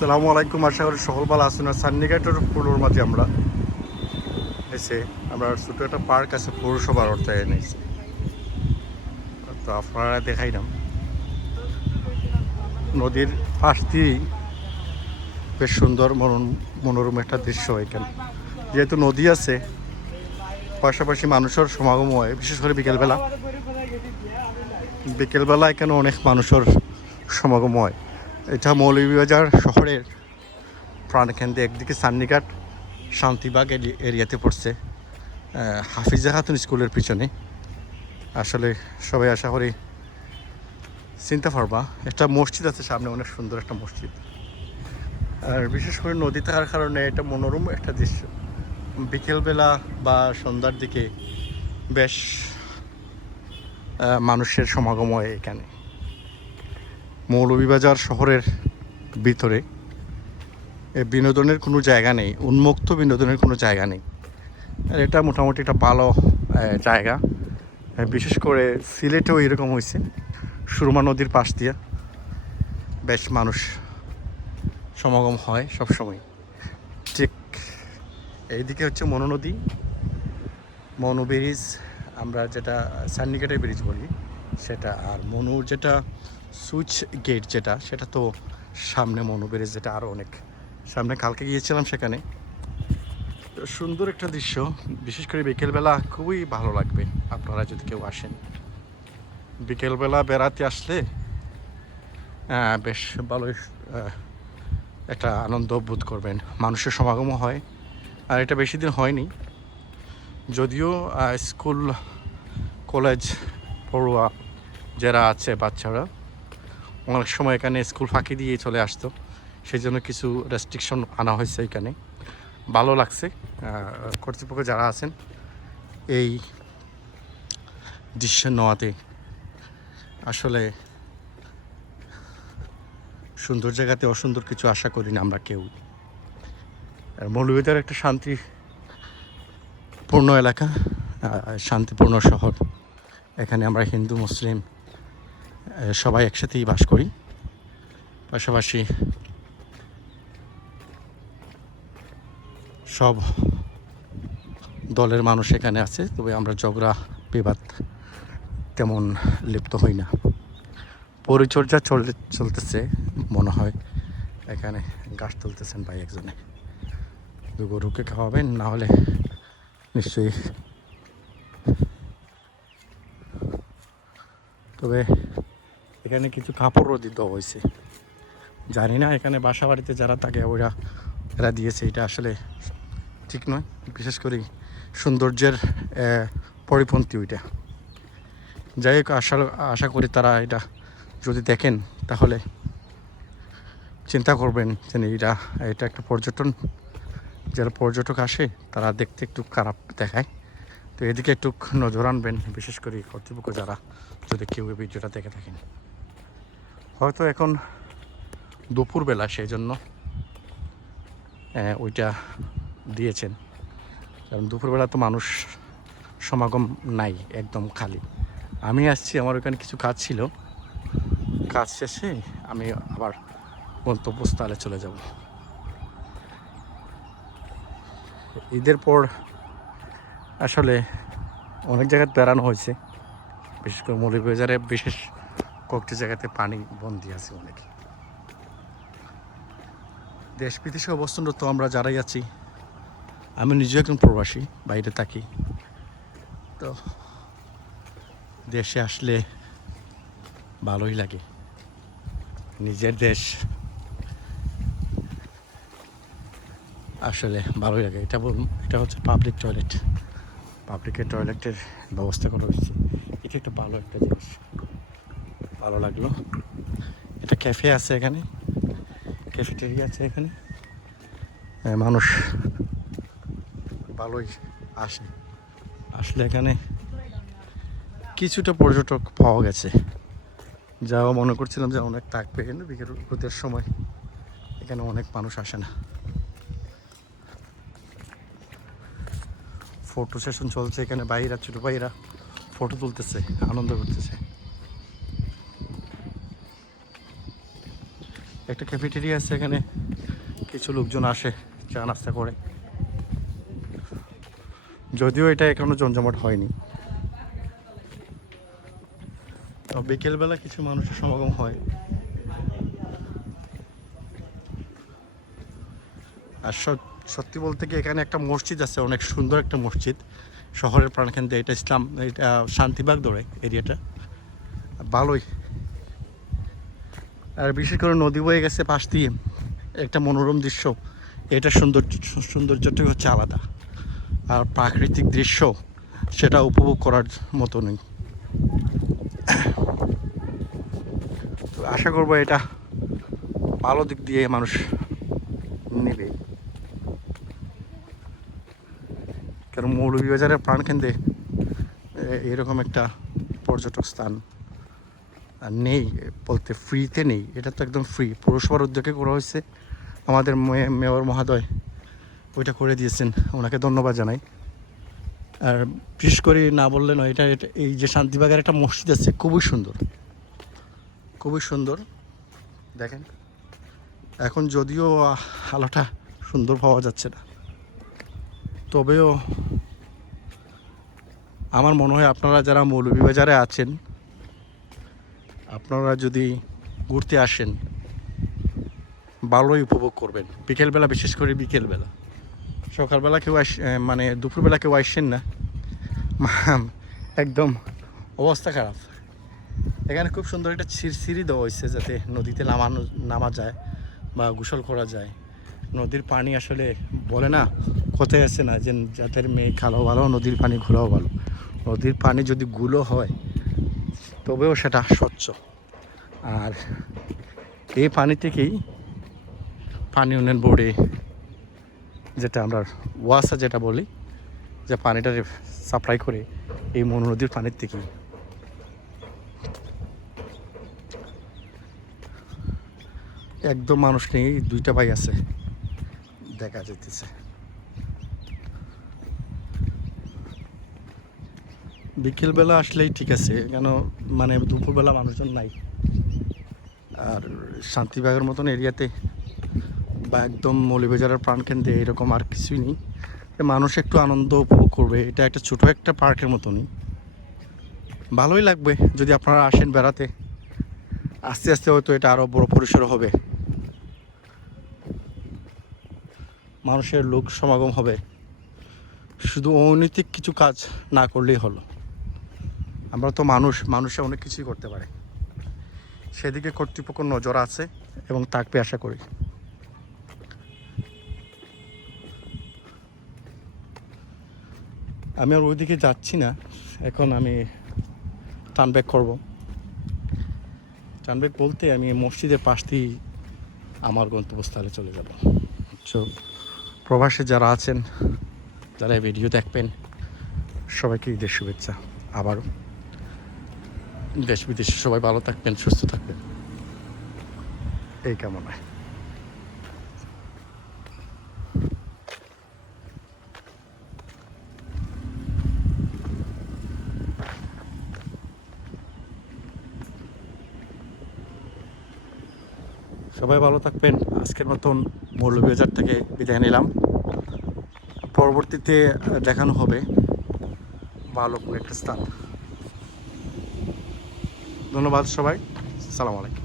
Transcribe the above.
আসসালামু আলাইকুম, আশা করি সকল ভালো আছেন। আর সান্নিঘাটের পুরোর মাঝে আমরা এসে আমরা ছোটো একটা পার্ক আছে, পৌরসভার অর্থে এনেছি। তো আপনারা দেখাইলাম নদীর পাশ দিয়েই বেশ সুন্দর মনোরম একটা দৃশ্য এখানে। যেহেতু নদী আছে, পাশাপাশি মানুষের সমাগম হয়, বিশেষ করে বিকেলবেলা। বিকেলবেলা এখানে অনেক মানুষের সমাগম হয়। এটা মৌলভীবাজার শহরের প্রাণকেন্দ্রে একদিকে সান্নিঘাট, শান্তিবাগ এরি- এরিয়াতে পড়ছে হাফিজা খাতুন স্কুলের পিছনে। আসলে সবাই আশা করি চিন্তা পারবা একটা মসজিদ আছে সামনে, অনেক সুন্দর একটা মসজিদ। আর বিশেষ করে নদী থাকার কারণে এটা মনোরম একটা দৃশ্য। বিকেলবেলা বা সন্ধ্যার দিকে বেশ মানুষের সমাগম হয় এখানে। মৌলভীবাজার শহরের ভিতরে বিনোদনের কোনো জায়গা নেই, উন্মুক্ত বিনোদনের কোনো জায়গা নেই। আর এটা মোটামুটি একটা ভালো জায়গা। বিশেষ করে সিলেটেও এরকম হয়েছে সুরমা নদীর পাশ দিয়ে বেশ মানুষ সমাগম হয় সবসময়। ঠিক এইদিকে হচ্ছে মনো নদী। মনু ব্রিজ, আমরা যেটা সান্নিকেটের ব্রিজ বলি। সেটা আর মনুর যেটা সুইচ গেট যেটা, সেটা তো সামনে মনু ব্রিজ যেটা আরও অনেক সামনে কালকে গিয়েছিলাম সেখানে। সুন্দর একটা দৃশ্য, বিশেষ করে বিকেলবেলা খুবই ভালো লাগবে আপনারা যদি কেউ আসেন। বিকেলবেলা বেড়াতে আসলে বেশ ভালোই একটা আনন্দ বোধ করবেন, মানুষের সমাগমও হয়। আর এটা বেশি দিন হয়নি, যদিও স্কুল, কলেজ পড়ুয়া যারা আছে, বাচ্চারা, অনেক সময় এখানে স্কুল ফাঁকি দিয়ে চলে আসতো। সেই জন্য কিছু রেস্ট্রিকশন আনা হয়েছে এখানে। ভালো লাগছে কর্তৃপক্ষ যারা আছেন, এই দৃশ্য নেওয়াতে। আসলে সুন্দর জায়গাতে অসুন্দর কিছু আশা করি না আমরা কেউ। আর একটা শান্তিপূর্ণ এলাকা শান্তিপূর্ণ শহর। এখানে আমরা হিন্দু, মুসলিম সবাই একসাথেই বাস করি। পাশাপাশি সব দলের মানুষ এখানে আছে, তবে আমরা ঝগড়া, বিবাদ তেমন লিপ্ত হই না। পরিচর্যা চলে চলতেছে মনে হয়। এখানে গাছ তুলতেছেন ভাই একজনে। গরুকে খাওয়াবেন, না হলে নিশ্চয়ই তবে এখানে কিছু কাপড়ও দিতে হয়েছে। জানি না এখানে বাসা বাড়িতে যারা থাকে, ওরা, এরা দিয়েছে, এটা আসলে ঠিক নয়। বিশেষ করে সৌন্দর্যের পরিপন্থী ওইটা। যাই হোক, আশা আশা করি তারা এটা যদি দেখেন, তাহলে চিন্তা করবেন যে এটা এটা একটা পর্যটন। যারা পর্যটক আসে, তারা দেখতে একটু খারাপ দেখায়। তো এদিকে একটু নজর আনবেন, বিশেষ করে কর্তৃপক্ষ যারা, যদি কেউ এই ভিডিওটা দেখে থাকেন। হয়তো এখন দুপুরবেলা সেই জন্য ওইটা দিয়েছেন। কারণ দুপুরবেলা তো মানুষ সমাগম নাই, একদম খালি। আমি আসছি, আমার ওখানে কিছু কাজ ছিল। কাজ শেষে আমি আবার গন্তব্যস্থলে চলে যাব। ঈদের পর আসলে অনেক জায়গায় বেড়ানো হয়েছে। বিশেষ করে মৌলভীবাজারে বিশেষ কয়েকটি জায়গাতে পানি বন্দি আছে অনেক। দেশ বিদেশে অবস্থানরত আমরা যারাই আছি, আমি নিজেও একজন প্রবাসী, বাইরে থাকি। তো দেশে আসলে ভালোই লাগে। নিজের দেশ আসলে ভালোই লাগে। এটা বলুন, এটা হচ্ছে পাবলিক টয়লেট পাবলিকের টয়লেটের ব্যবস্থা করা হয়েছে। এটা একটা ভালো একটা জিনিস। ভালো লাগল। এটা ক্যাফে আছে এখানে। ক্যাফেটেরিয়া আছে এখানে। মানুষ ভালোই আসে। আসলে এখানে কিছুটা পর্যটক পাওয়া গেছে। যা মনে করছিলাম যে অনেক থাকবে কিন্তু বিকেল রোদের সময় এখানে অনেক মানুষ আসে না। ফটো সেশন চলছে এখানে বাইরা, ছোট ভাইরা ফটো তুলতেছে, আনন্দ করতেছে। একটা ক্যাফেটেরিয়া আছে এখানে, কিছু লোকজন আসে, চা নাস্তা করে। যদিও এটা এখনও জমজমাট হয়নি। বিকেলবেলা কিছু মানুষের সমাগম হয়। আর সত- সত্যি বলতে কি এখানে একটা মসজিদ আছে, অনেক সুন্দর একটা মসজিদ। শহরের প্রাণকেন্দ্রে, এটা ইসলাম, এটা শান্তিবাগ ধরে এরিয়াটা। ভালোই। আর বিশেষ করে নদী বয়ে গেছে পাশ দিয়ে, একটা মনোরম দৃশ্য। এটা সৌন্দর্য সৌন্দর্যটাই হচ্ছে আলাদা। আর প্রাকৃতিক দৃশ্য, সেটা উপভোগ করার মতো নেই তো আশা করব এটা ভালো দিক দিয়ে মানুষ নেবে। কারণ মৌলভীবাজারের প্রাণকেন্দ্রে এরকম একটা পর্যটক স্থান নেই, বলতে ফ্রিতে নেই। এটা তো একদম ফ্রি পৌরসভার উদ্যোগে করা হয়েছে। আমাদের মেয়র মহোদয় ওইটা করে দিয়েছেন। ওনাকে ধন্যবাদ জানাই। আর বিশেষ করে না বললে নয়, এটা- এই যে শান্তিবাগের একটা মসজিদ আছে, খুবই সুন্দর। খুবই সুন্দর। দেখেন, এখন যদিও আলোটা সুন্দর পাওয়া যাচ্ছে না, তবেও আমার মনে হয় আপনারা যারা মৌলভীবাজারে আছেন, আপনারা যদি ঘুরতে আসেন, ভালোই উপভোগ করবেন। বিকেলবেলা, বিশেষ করে বিকেলবেলা। সকালবেলা কেউ আস মানে দুপুরবেলা কেউ আসছেন না। একদম অবস্থা খারাপ। এখানে খুব সুন্দর একটা সিঁড়ি দেওয়া হয়েছে যাতে নদীতে নামানো, নামা যায় বা গোসল করা যায়। নদীর পানি আসলে বলে না কোথায় আছে না যে যাদের মেয়ে খালো ভালো, নদীর পানি ঘোলাও ভালো। নদীর পানি যদি গুলো হয়, তবেও সেটা স্বচ্ছ। আর এই পানি থেকেই পানি উন্নয়ন বোর্ডে যেটা আমরা ওয়াসা যেটা বলি, যে পানিটা সাপ্লাই করে এই মনু নদীর পানির থেকেই। একদম মানুষ নেই দুইটা ভাই আছে। দেখা যেতেছে বিকেলবেলা আসলেই ঠিক আছে, কেন মানে দুপুরবেলা মানুষজন নাই। আর শান্তিবাগের মতন এরিয়াতে বা একদম মৌলিবাজারের প্রাণকেন্দ্রে এরকম আর কিছুই নেই। মানুষ একটু আনন্দ উপভোগ করবে, এটা একটা ছোটো একটা পার্কের মতনই। ভালোই লাগবে যদি আপনারা আসেন বেড়াতে। আস্তে আস্তে হয়তো এটা আরও বড় পরিসর হবে। মানুষের লোক সমাগম হবে। শুধু অনৈতিক কিছু কাজ না করলেই হলো। আমরা তো মানুষ, মানুষে অনেক কিছুই করতে পারে। সেদিকে কর্তৃপক্ষ নজর আছে এবং থাকবে আশা করি। আমি আর ওইদিকে যাচ্ছি না। এখন আমি টার্ন ব্যাক করব। টার্ন ব্যাক বলতে আমি মসজিদের পাশ দিয়েই আমার গন্তব্যস্থলে চলে যাব। তো প্রবাসে যারা আছেন যারা এই ভিডিও দেখবেন। সবাইকে ঈদের শুভেচ্ছা। আবারও। দেশ বিদেশে সবাই ভালো থাকবেন সুস্থ থাকবেন। এই কামনায়। সবাই ভালো থাকবেন। আজকের মতন মৌলভীবাজার থেকে বিদায় নিলাম। পরবর্তীতে দেখানো হবে ভালো একটা স্থান। ধন্যবাদ সবাই। সালাম আলাইকুম।